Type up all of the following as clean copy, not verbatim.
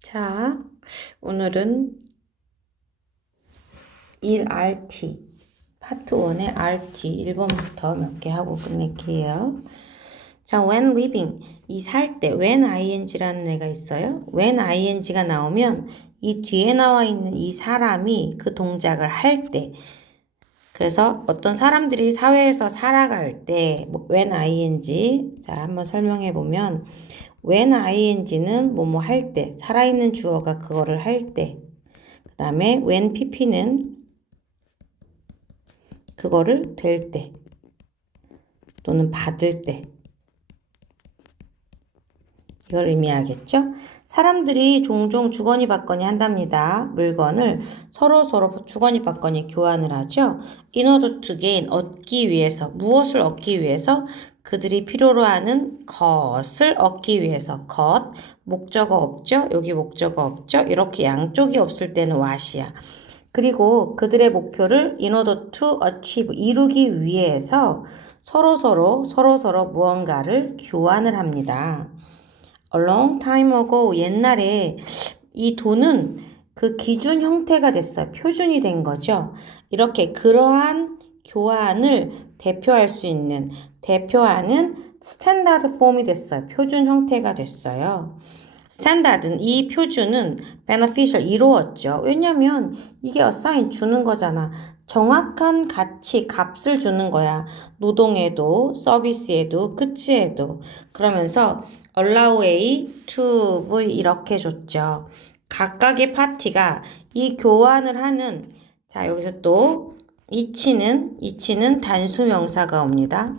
자, 오늘은 1RT, 파트 1의 RT 1번부터 몇 개 하고 끝낼게요. 자, when living, 이 살 때 when ing라는 애가 있어요. when ing가 나오면 이 뒤에 나와 있는 이 사람이 그 동작을 할 때, 그래서 어떤 사람들이 사회에서 살아갈 때 when ing, 자 한번 설명해 보면 when ing는 뭐뭐 할 때, 살아있는 주어가 그거를 할 때, 그 다음에 when pp는 그거를 될 때 또는 받을 때, 이걸 의미하겠죠? 사람들이 종종 주거니 받거니 한답니다. 물건을 서로 주거니 받거니 교환을 하죠. In order to gain, 얻기 위해서, 무엇을 얻기 위해서? 그들이 필요로 하는 것을 얻기 위해서. 것, 목적어 없죠? 여기 목적어 없죠? 이렇게 양쪽이 없을 때는 what이야. 그리고 그들의 목표를 in order to achieve, 이루기 위해서 서로 무언가를 교환을 합니다. A long time ago, 옛날에 이 돈은 그 기준 형태가 됐어요. 표준이 된 거죠. 이렇게 그러한 교환을 대표하는 스탠다드 폼이 됐어요. 표준 형태가 됐어요. 스탠다드는, 이 표준은 beneficial, 이로웠죠. 왜냐면 이게 assign, 주는 거잖아. 정확한 가치, 값을 주는 거야. 노동에도, 서비스에도, 그치에도. 그러면서 allow A to V 이렇게 줬죠. 각각의 파티가 이 교환을 하는, 자 여기서 또 이치는 단수 명사가 옵니다.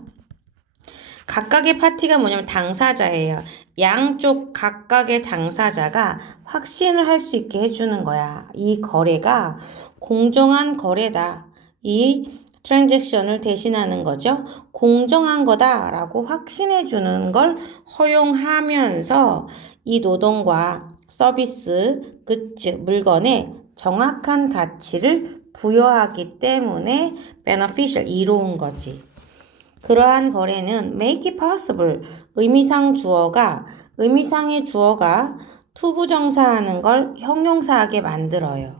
각각의 파티가 뭐냐면 당사자예요. 양쪽 각각의 당사자가 확신을 할 수 있게 해주는 거야. 이 거래가 공정한 거래다. 이 트랜잭션을 대신하는 거죠. 공정한 거다라고 확신해 주는 걸 허용하면서 이 노동과 서비스, 굿즈, 물건에 정확한 가치를 부여하기 때문에 beneficial, 이로운 거지. 그러한 거래는 make it possible, 의미상의 주어가 투부정사하는 걸 형용사하게 만들어요.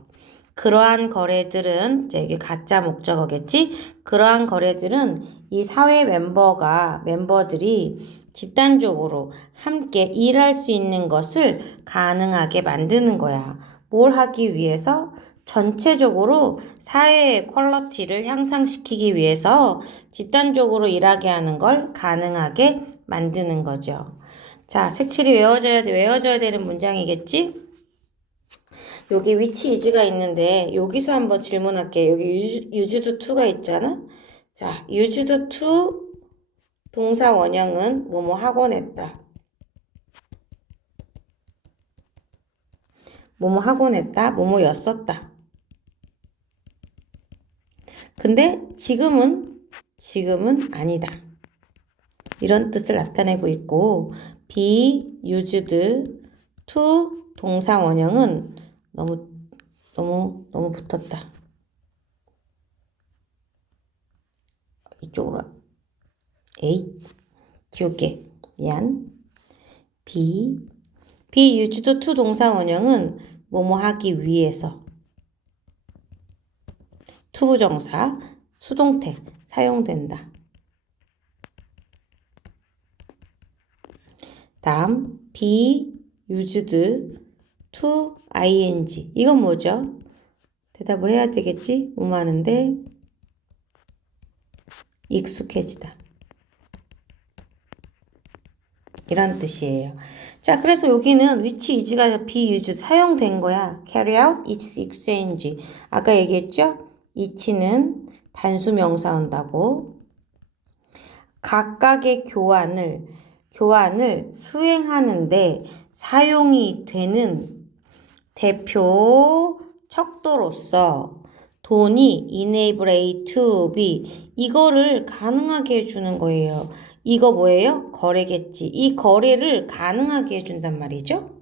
그러한 거래들은, 이제 이게 가짜 목적어겠지? 그러한 거래들은 이 사회 멤버들이 집단적으로 함께 일할 수 있는 것을 가능하게 만드는 거야. 뭘 하기 위해서? 전체적으로 사회의 퀄리티를 향상시키기 위해서 집단적으로 일하게 하는 걸 가능하게 만드는 거죠. 자, 색칠이 외워져야 되는 문장이겠지? 여기 위치 이즈가 있는데 여기서 한번 질문할게요. 여기 used to가 있잖아? 자, used to 동사 원형은 뭐뭐 하곤 했다. 뭐뭐 하곤 했다. 뭐뭐였었다. 근데 지금은 아니다. 이런 뜻을 나타내고 있고, be used to 동사 원형은 너무 붙었다. 이쪽으로. 에이, 지울게. 미안. be used to 동사 원형은 뭐뭐 하기 위해서. 투부정사, 수동태 사용된다. 다음 be used to ing, 이건 뭐죠? 대답을 해야 되겠지? 많은데 익숙해지다, 이런 뜻이에요. 자, 그래서 여기는 which is가 be used, 사용된 거야. carry out its exchange, 아까 얘기했죠? 이치는 단수 명사 온다고. 각각의 교환을 수행하는데 사용이 되는 대표 척도로서 돈이 enable A to B, 이거를 가능하게 해주는 거예요. 이거 뭐예요? 거래겠지. 이 거래를 가능하게 해준단 말이죠.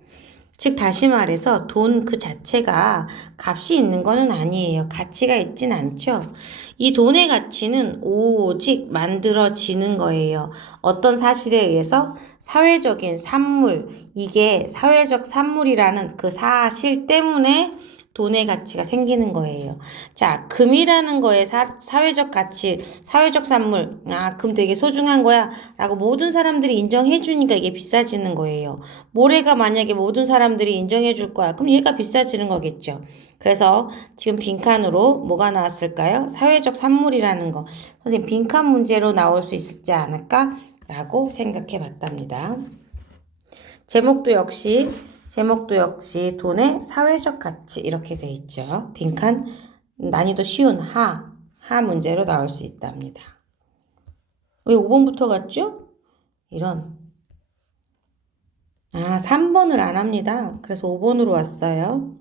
즉 다시 말해서 돈 그 자체가 값이 있는 거는 아니에요. 가치가 있진 않죠. 이 돈의 가치는 오직 만들어지는 거예요. 어떤 사실에 의해서 사회적인 산물, 이게 사회적 산물이라는 그 사실 때문에 돈의 가치가 생기는 거예요. 자, 금이라는 거에 사회적 가치, 사회적 산물, 아, 금 되게 소중한 거야 라고 모든 사람들이 인정해 주니까 이게 비싸지는 거예요. 모래가 만약에 모든 사람들이 인정해 줄 거야. 그럼 얘가 비싸지는 거겠죠. 그래서 지금 빈칸으로 뭐가 나왔을까요? 사회적 산물이라는 거. 선생님, 빈칸 문제로 나올 수 있지 않을까? 라고 생각해 봤답니다. 제목도 역시 돈의 사회적 가치 이렇게 돼 있죠. 빈칸 난이도 쉬운 하 문제로 나올 수 있답니다. 왜 5번부터 갔죠? 이런. 3번을 안 합니다. 그래서 5번으로 왔어요.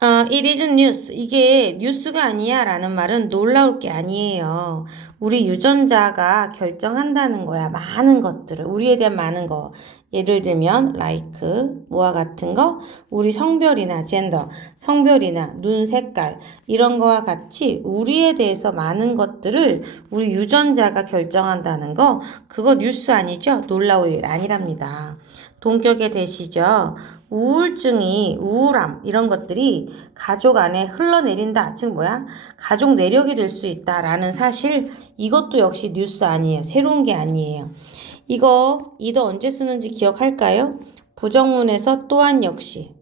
It isn't news. 이게 뉴스가 아니야 라는 말은 놀라울 게 아니에요. 우리 유전자가 결정한다는 거야. 많은 것들을. 우리에 대한 많은 거. 예를 들면 like, 뭐와 같은 거, 우리 성별이나 젠더, 성별이나 눈 색깔 이런 거와 같이 우리에 대해서 많은 것들을 우리 유전자가 결정한다는 거, 그거 뉴스 아니죠? 놀라울 일 아니랍니다. 동격에 되시죠? 우울함 이런 것들이 가족 안에 흘러내린다. 즉 뭐야? 가족 내력이 될 수 있다라는 사실, 이것도 역시 뉴스 아니에요. 새로운 게 아니에요. 이거 이도 언제 쓰는지 기억할까요? 부정문에서 또한 역시.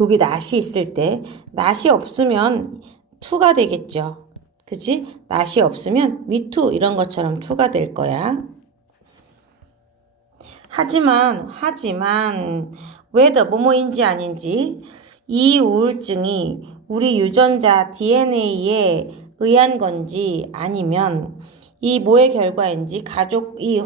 여기 not이 있을 때 not이 없으면 to가 되겠죠. 그치? not이 없으면 me too 이런 것처럼 to가 될 거야. 하지만 whether 뭐뭐인지 아닌지 이 우울증이 우리 유전자 DNA에 의한 건지 아니면 이 뭐의 결과인지 가족 이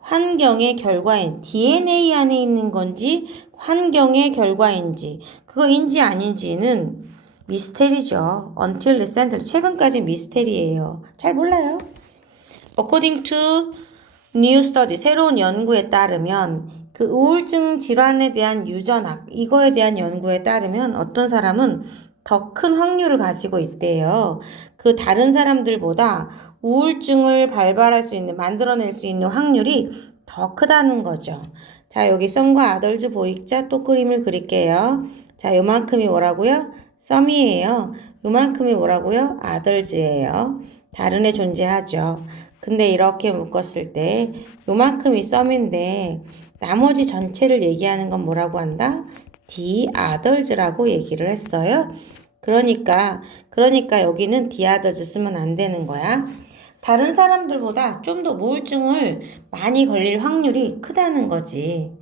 환경의 결과인 DNA 안에 있는 건지 환경의 결과인지 그거인지 아닌지는 미스테리죠. Until recently 최근까지 미스테리예요. 잘 몰라요. According to new study 새로운 연구에 따르면 그 우울증 질환에 대한 유전학 이거에 대한 연구에 따르면 어떤 사람은 더 큰 확률을 가지고 있대요. 그 다른 사람들보다 우울증을 만들어낼 수 있는 확률이 더 크다는 거죠. 자, 여기 썸과 아덜즈 보이자 또 그림을 그릴게요. 자, 요만큼이 뭐라고요? 썸이에요. 요만큼이 뭐라고요? 아덜즈예요. 다른 애 존재하죠. 근데 이렇게 묶었을 때 요만큼이 썸인데 나머지 전체를 얘기하는 건 뭐라고 한다? the others라고 얘기를 했어요. 그러니까 여기는 the others 쓰면 안 되는 거야. 다른 사람들보다 좀 더 우울증을 많이 걸릴 확률이 크다는 거지.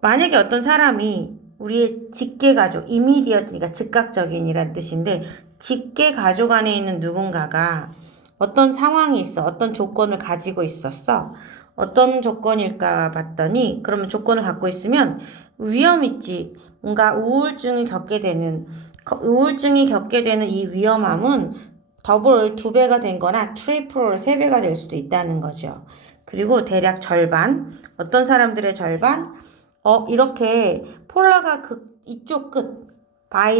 만약에 어떤 사람이 우리의 직계 가족, immediate니까 즉각적인이란 뜻인데 직계 가족 안에 있는 누군가가 어떤 상황이 있어, 어떤 조건을 가지고 있었어. 어떤 조건일까 봤더니 그러면 조건을 갖고 있으면 위험 있지. 뭔가 우울증이 겪게 되는 이 위험함은 더블 2배가 된 거나 트리플 3배가 될 수도 있다는 거죠. 그리고 대략 절반, 어떤 사람들의 절반, 이렇게 폴라가 이쪽 끝,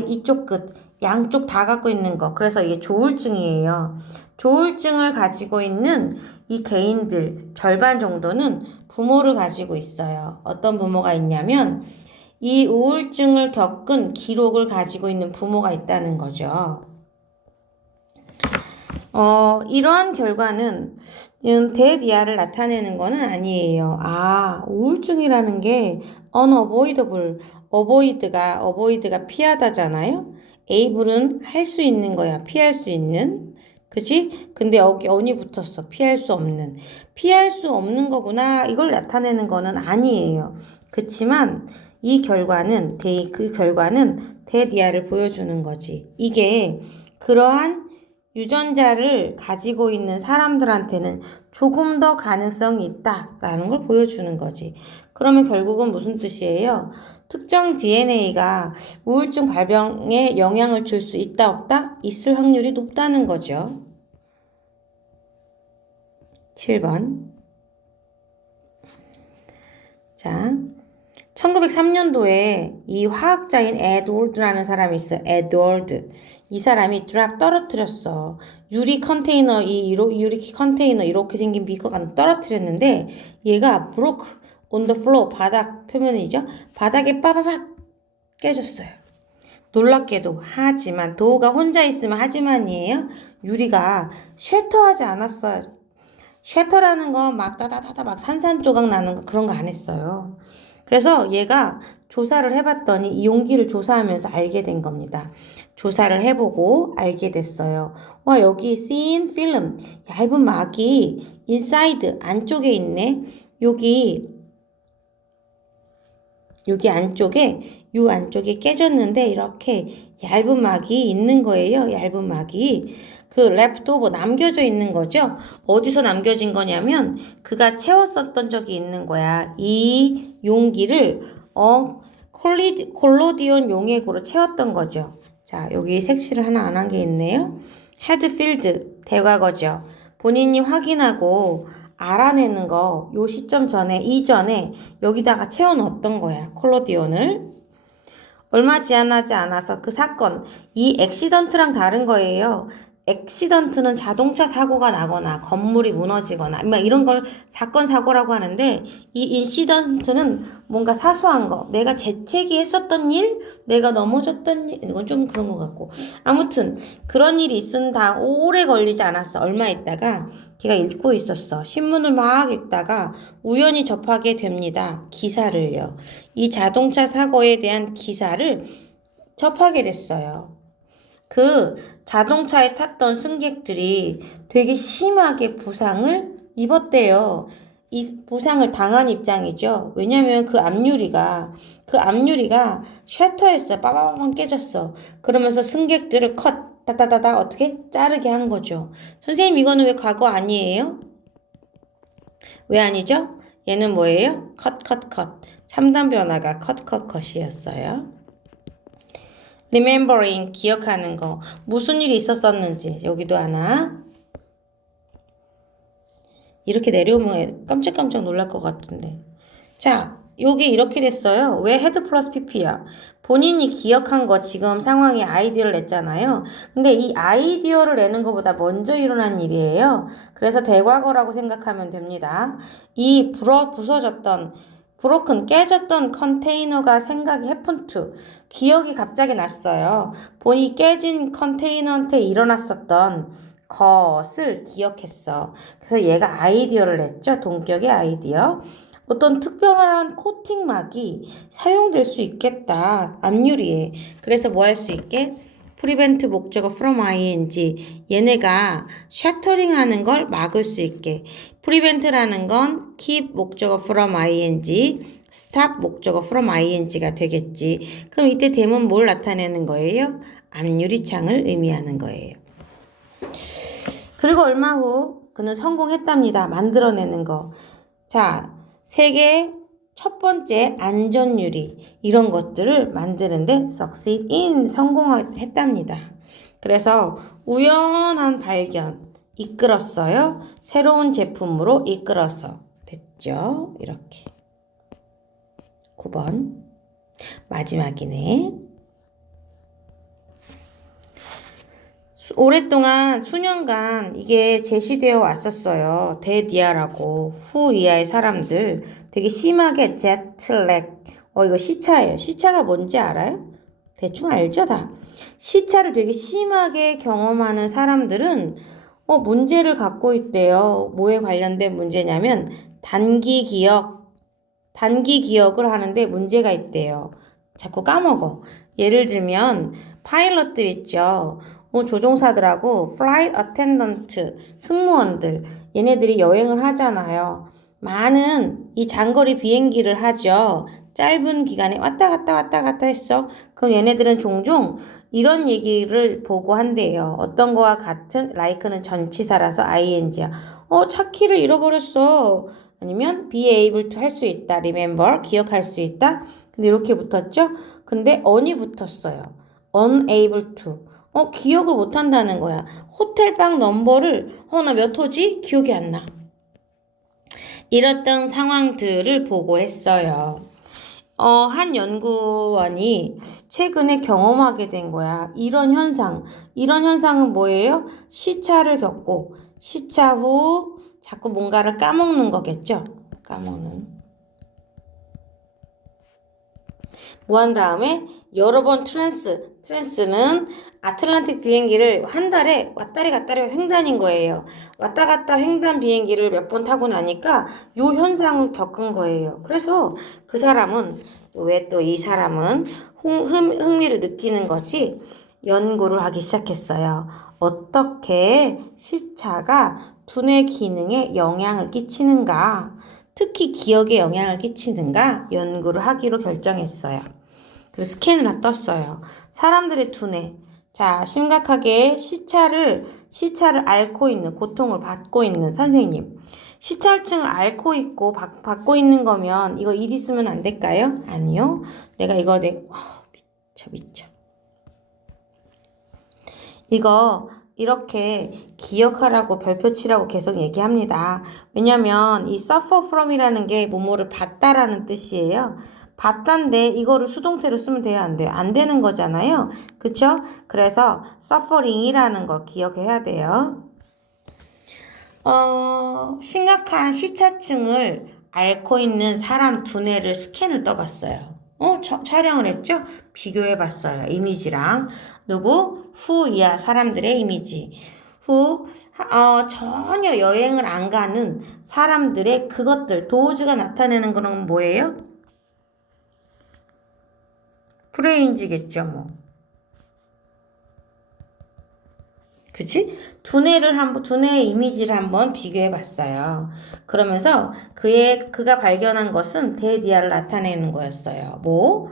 이쪽 끝, 양쪽 다 갖고 있는 거. 그래서 이게 조울증이에요. 조울증을 가지고 있는 이 개인들 절반 정도는 부모를 가지고 있어요. 어떤 부모가 있냐면 이 우울증을 겪은 기록을 가지고 있는 부모가 있다는 거죠. 이러한 결과는 대디아를 나타내는 거는 아니에요. 우울증이라는 게 unavoidable, avoid가 피하다잖아요. able은 할 수 있는 거야. 피할 수 있는. 그치? 근데 여기 on이 붙었어. 피할 수 없는 거구나. 이걸 나타내는 거는 아니에요. 그치만 이 결과는 그 결과는 대디아를 보여주는 거지. 이게 그러한 유전자를 가지고 있는 사람들한테는 조금 더 가능성이 있다라는 걸 보여주는 거지. 그러면 결국은 무슨 뜻이에요? 특정 DNA가 우울증 발병에 영향을 줄 수 있다 없다? 있을 확률이 높다는 거죠. 7번. 자, 1903년도에 이 화학자인 에드워드라는 사람이 있어요. 에드워드. 이 사람이 드랍 떨어뜨렸어. 유리 컨테이너, 유리 컨테이너 이렇게 생긴 비커가 떨어뜨렸는데 얘가 broke on the floor, 바닥 표면이죠. 바닥에 빠바박 깨졌어요. 놀랍게도 하지만 도우가 혼자 있으면 하지만이에요. 유리가 쉐터하지 않았어요. 쉐터라는 건 막 따다다다 막 산산조각 나는 거 그런 거 안 했어요. 그래서 얘가 조사를 해봤더니 이 용기를 조사하면서 알게 된 겁니다. 조사를 해보고 알게 됐어요. 와, 여기 thin film, 얇은 막이 inside, 안쪽에 있네. 여기 안쪽에, 요 안쪽에 깨졌는데 이렇게 얇은 막이 있는 거예요. 얇은 막이. 그 leftover, 남겨져 있는 거죠. 어디서 남겨진 거냐면 그가 채웠었던 적이 있는 거야. 이 용기를 콜로디온 용액으로 채웠던 거죠. 자, 여기 색칠을 하나 안 한 게 있네요. 헤드필드, 대과거죠. 본인이 확인하고 알아내는 거, 요 시점 전에, 이전에 여기다가 채워 넣었던 거야. 콜로디온을. 얼마 지나지 않아서 그 사건, 이 액시던트랑 다른 거예요. 액시던트는 자동차 사고가 나거나 건물이 무너지거나 막 이런 걸 사건 사고라고 하는데 이 인시던트는 뭔가 사소한 거, 내가 재채기 했었던 일, 내가 넘어졌던 일, 이건 좀 그런 것 같고 아무튼 그런 일이 있은다. 오래 걸리지 않았어. 얼마 있다가 걔가 읽고 있었어. 신문을 막 읽다가 우연히 접하게 됩니다. 기사를요. 이 자동차 사고에 대한 기사를 접하게 됐어요. 그 자동차에 탔던 승객들이 되게 심하게 부상을 입었대요. 이 부상을 당한 입장이죠. 왜냐면 그 앞유리가 셔터했어. 빠바밤 깨졌어. 그러면서 승객들을 따다다다 어떻게 자르게 한 거죠. 선생님 이거는 왜 과거 아니에요? 왜 아니죠? 얘는 뭐예요? 컷. 3단 변화가 컷이었어요. remembering, 기억하는 거. 무슨 일이 있었었는지. 여기도 하나. 이렇게 내려오면 깜짝깜짝 놀랄 것 같은데. 자, 요게 이렇게 됐어요. 왜 헤드 플러스 pp야? 본인이 기억한 거 지금 상황에 아이디어를 냈잖아요. 근데 이 아이디어를 내는 것보다 먼저 일어난 일이에요. 그래서 대과거라고 생각하면 됩니다. 이 부서졌던 깨졌던 컨테이너가 생각이 happen to, 기억이 갑자기 났어요. 본이 깨진 컨테이너한테 일어났었던 것을 기억했어. 그래서 얘가 아이디어를 냈죠. 동격의 아이디어. 어떤 특별한 코팅막이 사용될 수 있겠다. 앞유리에. 그래서 뭐 할 수 있게? 프리벤트 목적어 from ing. 얘네가 셔터링 하는 걸 막을 수 있게. 프리벤트라는 건 keep 목적어 from ing, stop 목적어 from ing가 되겠지. 그럼 이때 대문 뭘 나타내는 거예요? 앞유리창을 의미하는 거예요. 그리고 얼마 후 그는 성공했답니다. 만들어내는 거. 자, 세계 첫 번째 안전유리 이런 것들을 만드는데 succeed in 성공했답니다. 그래서 우연한 발견 이끌었어요. 새로운 제품으로 이끌어서 됐죠. 이렇게 9번 마지막이네. 오랫동안 수년간 이게 제시되어 왔었어요. 대디아라고 후 이하의 사람들 되게 심하게 제트렉. 이거 시차예요. 시차가 뭔지 알아요? 대충 알죠 다. 시차를 되게 심하게 경험하는 사람들은 문제를 갖고 있대요. 뭐에 관련된 문제냐면 단기 기억을 하는데 문제가 있대요. 자꾸 까먹어. 예를 들면 파일럿들 있죠. 조종사들하고 flight attendant, 승무원들, 얘네들이 여행을 하잖아요. 많은 이 장거리 비행기를 하죠. 짧은 기간에 왔다 갔다 했어. 그럼 얘네들은 종종 이런 얘기를 보고 한대요. 어떤 거와 같은 like는 전치사라서 ing야. 차키를 잃어버렸어. 아니면 be able to 할 수 있다. remember, 기억할 수 있다. 근데 이렇게 붙었죠? 근데 on이 붙었어요. unable to. 기억을 못 한다는 거야. 호텔방 넘버를 나 몇 호지? 기억이 안 나. 이랬던 상황들을 보고했어요. 한 연구원이 최근에 경험하게 된 거야. 이런 현상. 이런 현상은 뭐예요? 시차를 겪고, 시차 후 자꾸 뭔가를 까먹는 거겠죠? 까먹는. 뭐 한 다음에 여러 번 트랜스는 아틀란틱 비행기를 한 달에 왔다리 갔다리 횡단인 거예요. 왔다 갔다 횡단 비행기를 몇 번 타고 나니까 요 현상을 겪은 거예요. 그래서 그 사람은 왜 또 이 사람은 흥미를 느끼는 거지? 연구를 하기 시작했어요. 어떻게 시차가 두뇌 기능에 영향을 끼치는가? 특히 기억에 영향을 끼치는가? 연구를 하기로 결정했어요. 그래서 스캔을 떴어요. 사람들의 두뇌. 자, 심각하게 시차를 앓고 있는, 고통을 받고 있는 선생님. 시찰증을 앓고 있고 받고 있는 거면 이거 일 있으면 안 될까요? 아니요. 내가 이거 미쳐. 이거 이렇게 기억하라고 별표 치라고 계속 얘기합니다. 왜냐면 이 suffer from이라는 게 뭐뭐를 받다라는 뜻이에요. 받다인데 이거를 수동태로 쓰면 돼요? 안 돼요? 안 되는 거잖아요. 그쵸? 그래서 suffering이라는 거 기억해야 돼요. 심각한 시차증을 앓고 있는 사람 두뇌를 스캔을 떠봤어요. 촬영을 했죠? 비교해봤어요. 이미지랑. 누구? 후 이하 사람들의 이미지. 전혀 여행을 안 가는 사람들의 그것들, 도우즈가 나타내는 건 뭐예요? 브레인지겠죠, 뭐. 그치? 두뇌의 이미지를 한번 비교해 봤어요. 그러면서 그가 발견한 것은 대디아를 나타내는 거였어요. 뭐?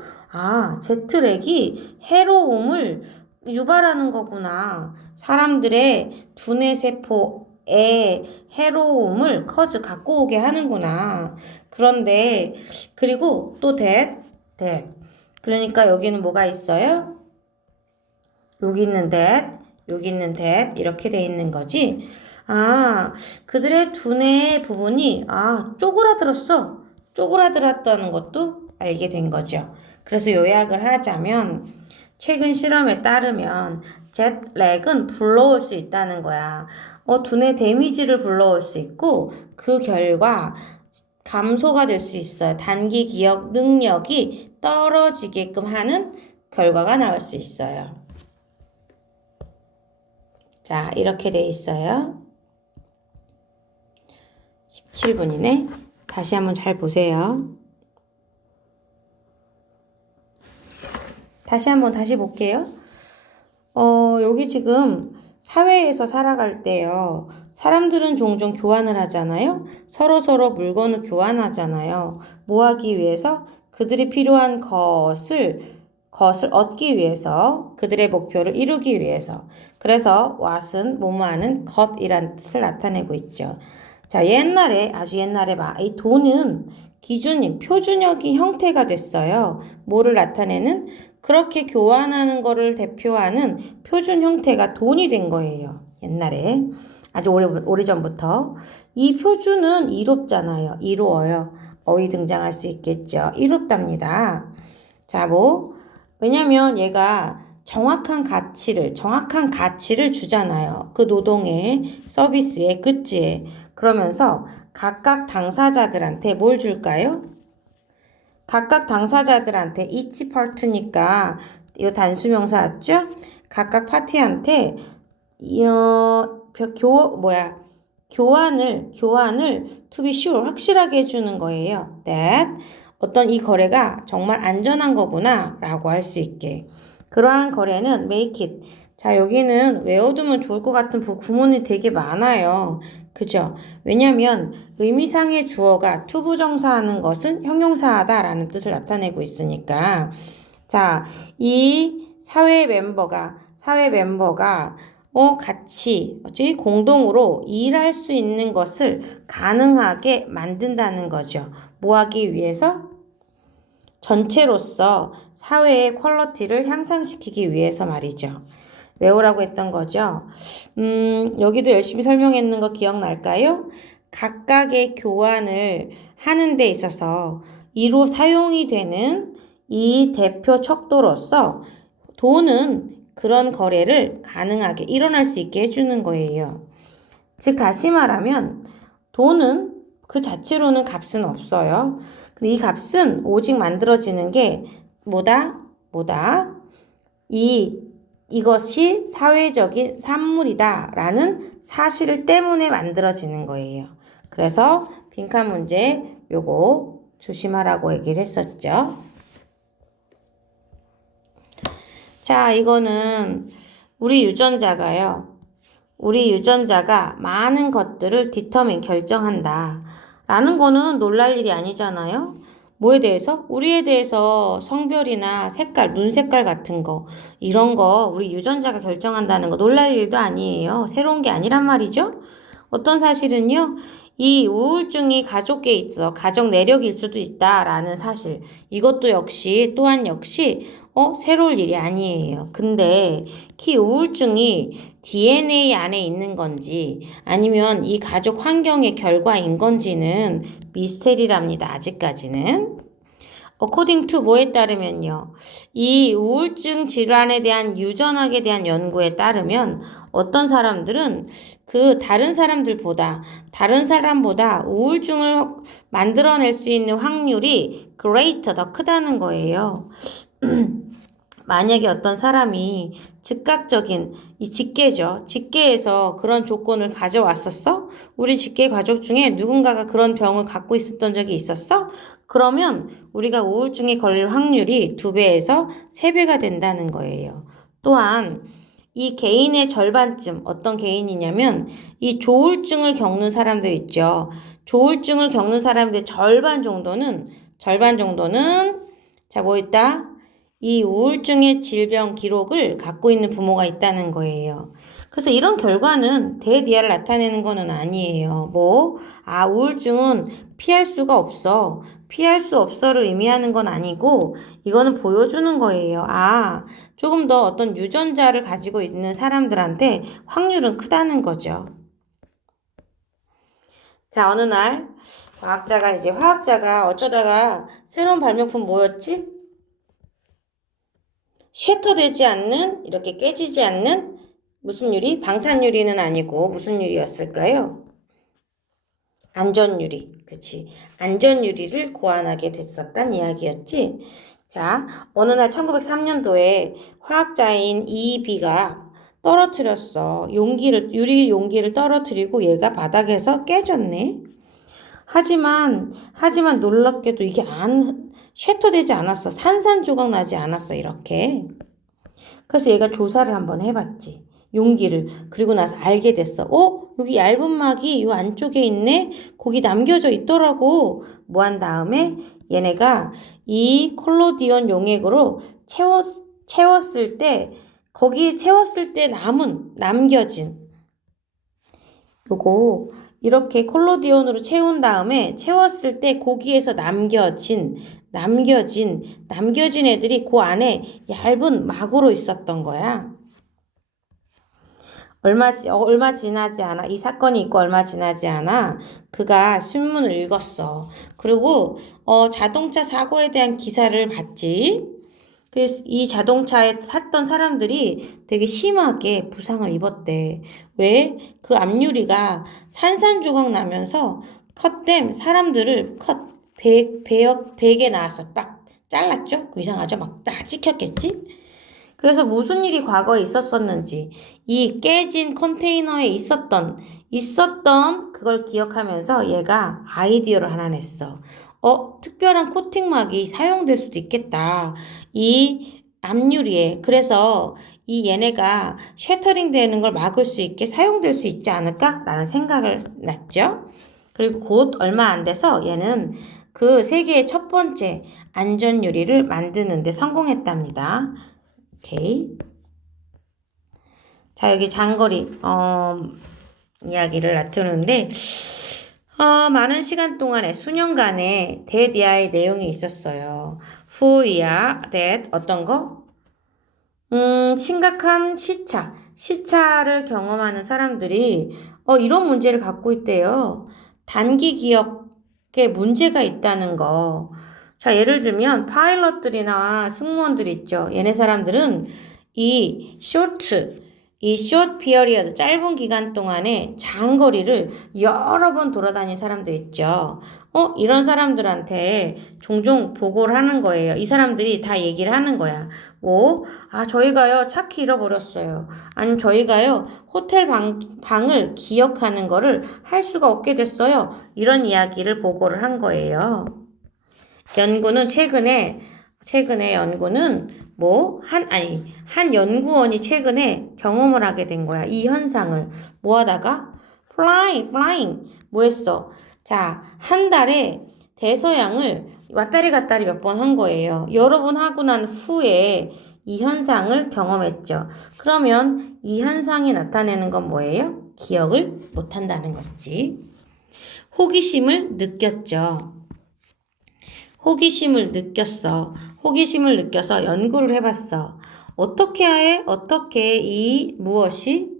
제트렉이 해로움을 유발하는 거구나. 사람들의 두뇌 세포에 해로움을 갖고 오게 하는구나. 그런데, 그리고 또 그러니까 여기는 뭐가 있어요? 여기 있는 여기 있는 이렇게 돼 있는 거지. 그들의 두뇌 부분이 쪼그라들었다는 것도 알게 된 거죠. 그래서 요약을 하자면 최근 실험에 따르면 젯렉은 불러올 수 있다는 거야. 두뇌 데미지를 불러올 수 있고 그 결과 감소가 될 수 있어요. 단기 기억 능력이 떨어지게끔 하는 결과가 나올 수 있어요. 자, 이렇게 돼 있어요. 17분이네. 다시 한번 잘 보세요. 다시 볼게요. 여기 지금 사회에서 살아갈 때요. 사람들은 종종 교환을 하잖아요. 서로 물건을 교환하잖아요. 뭐 하기 위해서? 그들이 필요한 것을 얻기 위해서, 그들의 목표를 이루기 위해서. 그래서 what은 뭐뭐하는 것이란 뜻을 나타내고 있죠. 자, 아주 옛날에 이 돈은 표준역이 형태가 됐어요. 뭐를 나타내는? 그렇게 교환하는 거를 대표하는 표준 형태가 돈이 된 거예요. 옛날에. 아주 오래전부터. 이 표준은 이롭잖아요. 이로워요. 어휘 등장할 수 있겠죠. 이롭답니다. 자, 왜냐면 얘가 정확한 가치를 주잖아요. 그 노동에, 서비스에, 그치에. 그러면서 각각 당사자들한테 뭘 줄까요? 각각 당사자들한테 each part니까 이 단수명사 맞죠? 각각 파티한테 교환을 to be sure 확실하게 해주는 거예요. that 어떤 이 거래가 정말 안전한 거구나 라고 할 수 있게. 그러한 거래는 make it. 자, 여기는 외워두면 좋을 것 같은 구문이 되게 많아요. 그죠? 왜냐면 의미상의 주어가 투부정사하는 것은 형용사하다라는 뜻을 나타내고 있으니까. 자, 이 사회 멤버가 같이 공동으로 일할 수 있는 것을 가능하게 만든다는 거죠. 뭐 하기 위해서? 전체로서 사회의 퀄리티를 향상시키기 위해서 말이죠. 외우라고 했던 거죠. 여기도 열심히 설명했는 거 기억날까요? 각각의 교환을 하는 데 있어서 이로 사용이 되는 이 대표 척도로서 돈은 그런 거래를 가능하게 일어날 수 있게 해주는 거예요. 즉 다시 말하면 돈은 그 자체로는 값은 없어요. 근데 이 값은 오직 만들어지는 게 뭐다? 이것이 사회적인 산물이다 라는 사실 때문에 만들어지는 거예요. 그래서 빈칸 문제 요거 조심하라고 얘기를 했었죠. 자, 이거는 우리 유전자가 많은 것들을 결정한다 라는 거는 놀랄 일이 아니잖아요. 뭐에 대해서? 우리에 대해서 성별이나 색깔, 눈 색깔 같은 거 이런 거 우리 유전자가 결정한다는 거 놀랄 일도 아니에요. 새로운 게 아니란 말이죠. 어떤 사실은요. 이 우울증이 가족에 있어 가족 내력일 수도 있다라는 사실 이것도 또한 역시 새로울 일이 아니에요. 근데 우울증이 DNA 안에 있는 건지 아니면 이 가족 환경의 결과인 건지는 미스테리랍니다. 아직까지는. According to 뭐에 따르면요. 이 우울증 질환에 대한 유전학에 대한 연구에 따르면 어떤 사람들은 다른 사람보다 우울증을 만들어낼 수 있는 확률이 더 크다는 거예요. 만약에 어떤 사람이 즉각적인 이 직계죠. 직계에서 그런 조건을 가져왔었어? 우리 직계 가족 중에 누군가가 그런 병을 갖고 있었던 적이 있었어? 그러면 우리가 우울증에 걸릴 확률이 2배에서 3배가 된다는 거예요. 또한 이 개인의 절반쯤 어떤 개인이냐면 이 조울증을 겪는 사람들 있죠. 조울증을 겪는 사람들의 절반 정도는 자, 뭐 있다? 이 우울증의 질병 기록을 갖고 있는 부모가 있다는 거예요. 그래서 이런 결과는 대디아를 나타내는 거는 아니에요. 우울증은 피할 수가 없어. 피할 수 없어를 의미하는 건 아니고 이거는 보여주는 거예요. 조금 더 어떤 유전자를 가지고 있는 사람들한테 확률은 크다는 거죠. 자, 어느 날 화학자가 어쩌다가 새로운 발명품 뭐였지? 쉐터되지 않는, 이렇게 깨지지 않는 무슨 유리? 방탄유리는 아니고 무슨 유리였을까요? 안전유리. 그치. 안전유리를 고안하게 됐었단 이야기였지. 자, 어느 날 1903년도에 화학자인 EB가 떨어뜨렸어. 유리 용기를 떨어뜨리고 얘가 바닥에서 깨졌네. 하지만 놀랍게도 이게 쉐터되지 않았어. 산산조각 나지 않았어. 이렇게. 그래서 얘가 조사를 한번 해봤지. 용기를. 그리고 나서 알게 됐어. 여기 얇은 막이 이 안쪽에 있네. 거기 남겨져 있더라고. 한 다음에 얘네가 이 콜로디온 용액으로 채웠을 때 거기에 채웠을 때 남겨진 요거 이렇게 콜로디온으로 채운 다음에 채웠을 때 거기에서 남겨진 애들이 그 안에 얇은 막으로 있었던 거야. 얼마 지나지 않아. 이 사건이 있고 얼마 지나지 않아. 그가 신문을 읽었어. 그리고 자동차 사고에 대한 기사를 봤지. 그래서 이 자동차에 탔던 사람들이 되게 심하게 부상을 입었대. 왜? 그 앞유리가 산산조각 나면서 사람들을 베개 나와서 빡 잘랐죠? 이상하죠? 막 딱 찍혔겠지? 그래서 무슨 일이 과거에 있었었는지 이 깨진 컨테이너에 있었던 그걸 기억하면서 얘가 아이디어를 하나 냈어. 특별한 코팅막이 사용될 수도 있겠다. 이 앞유리에. 그래서 얘네가 셔터링 되는 걸 막을 수 있게 사용될 수 있지 않을까라는 생각을 났죠. 그리고 곧 얼마 안 돼서 얘는 그 세계의 첫 번째 안전유리를 만드는 데 성공했답니다. 오케이. 자, 여기 장거리 이야기를 나누는데 많은 시간 동안에 수년간의 대디아의 내용이 있었어요. 후이야, 어떤 거? 심각한 시차를 경험하는 사람들이 이런 문제를 갖고 있대요. 단기 기억에 문제가 있다는 거. 자, 예를 들면 파일럿들이나 승무원들 있죠. 얘네 사람들은 이 short period, 짧은 기간 동안에 장거리를 여러 번 돌아다닌 사람들 있죠. 이런 사람들한테 종종 보고를 하는 거예요. 이 사람들이 다 얘기를 하는 거야. 저희가요, 차키 잃어버렸어요. 아니면 저희가요, 호텔 방을 기억하는 거를 할 수가 없게 됐어요. 이런 이야기를 보고를 한 거예요. 연구는 최근에 연구는 한 연구원이 최근에 경험을 하게 된 거야. 이 현상을. 뭐 하다가? flying. 뭐 했어? 자, 한 달에 대서양을 왔다리 갔다리 몇 번 한 거예요. 여러 번 하고 난 후에 이 현상을 경험했죠. 그러면 이 현상이 나타내는 건 뭐예요? 기억을 못 한다는 거지. 호기심을 느꼈죠. 호기심을 느껴서 연구를 해봤어. 어떻게 이 무엇이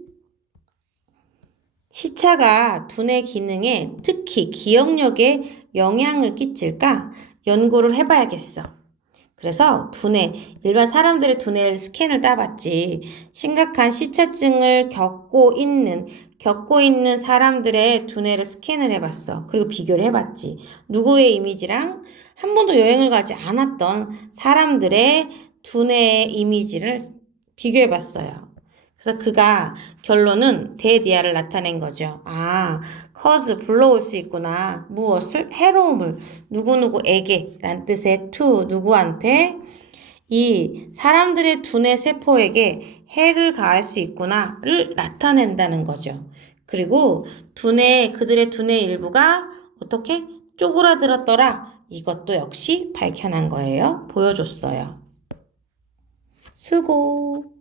시차가 두뇌 기능에 특히 기억력에 영향을 끼칠까? 연구를 해봐야겠어. 그래서 일반 사람들의 두뇌를 스캔을 따봤지. 심각한 시차증을 겪고 있는 사람들의 두뇌를 스캔을 해봤어. 그리고 비교를 해봤지. 누구의 이미지랑 한 번도 여행을 가지 않았던 사람들의 두뇌 이미지를 비교해봤어요. 그래서 그가 결론은 대디아를 나타낸 거죠. cause 불러올 수 있구나. 무엇을? 해로움을. 누구누구에게 란 뜻의 to 누구한테 이 사람들의 두뇌 세포에게 해를 가할 수 있구나를 나타낸다는 거죠. 그리고 그들의 두뇌 일부가 어떻게 쪼그라들었더라. 이것도 역시 밝혀낸 거예요. 보여줬어요. 수고.